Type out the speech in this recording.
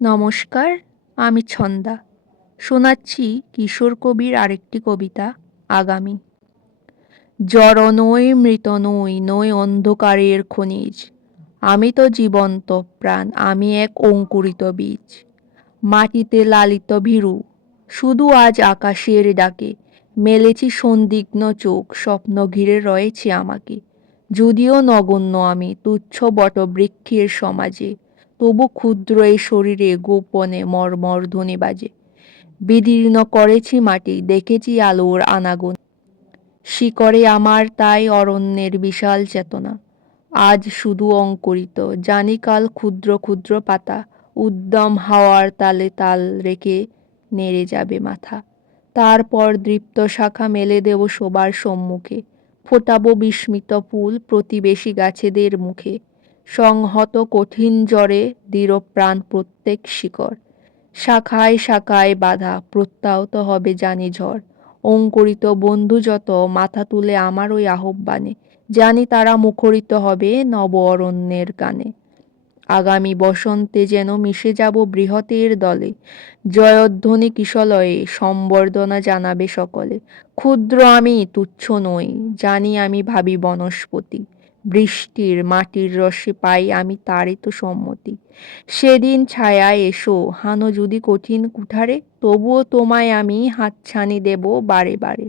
নমস্কার, আমি ছন্দা। শোনাচ্ছি কিশোর কবির আরেকটি কবিতা, আগামী। জড় নই, মৃত নই, নই অন্ধকারের খনিজ। আমি তো জীবন্ত প্রাণ, আমি এক অঙ্কুরিত বীজ। মাটিতে লালিত ভীরু, শুধু আজ আকাশের ডাকে মেলেছি সন্দিগ্ধ চোখ, স্বপ্ন ঘিরে রয়েছে আমাকে। যদিও নগণ্য আমি, তুচ্ছ বটবৃক্ষের সমাজে, তবু ক্ষুদ্র এই শরীরে গোপনে মর্মর ধ্বনি বাজে। বিদীর্ণ করেছি মাটি, দেখেছি আলোর আনাগোনা। শিকড়ে আমার তাই অরণ্যের বিশাল চেতনা। আজ শুধু অঙ্কুরিত, জানি কাল ক্ষুদ্র ক্ষুদ্র পাতা উদ্যম হাওয়ার তালে তাল রেখে নেড়ে যাবে মাথা। তারপর দৃপ্ত শাখা মেলে দেব সবার সম্মুখে, ফোটাবো বিস্মিত ফুল প্রতিবেশী গাছেদের মুখে। সংহত কঠিন জ্বরে দৃঢ় প্রাণ প্রত্যেক শিকড়, শাখায় শাখায় বাধা প্রত্যাহত হবে জানি ঝড়। অঙ্কুরিত বন্ধু যত মাথা তুলে আমার ওই আহ্বানে, জানি তারা মুখরিত হবে নব অরণ্যের গানে। আগামী বসন্তে যেন মিশে যাব বৃহতের দলে, জয়ধ্বনি কিশলয়ে সম্বর্ধনা জানাবে সকলে। ক্ষুদ্র আমি তুচ্ছ নই, জানি আমি ভাবি বনস্পতি। বৃষ্টির মাটির রসে পাই আমি তারই তো সম্মতি। সেদিন ছায়ায় এসো, হানো যদি কঠিন কুঠারে, তবুও তোমায় আমি হাতছানি দেব বারে বারে।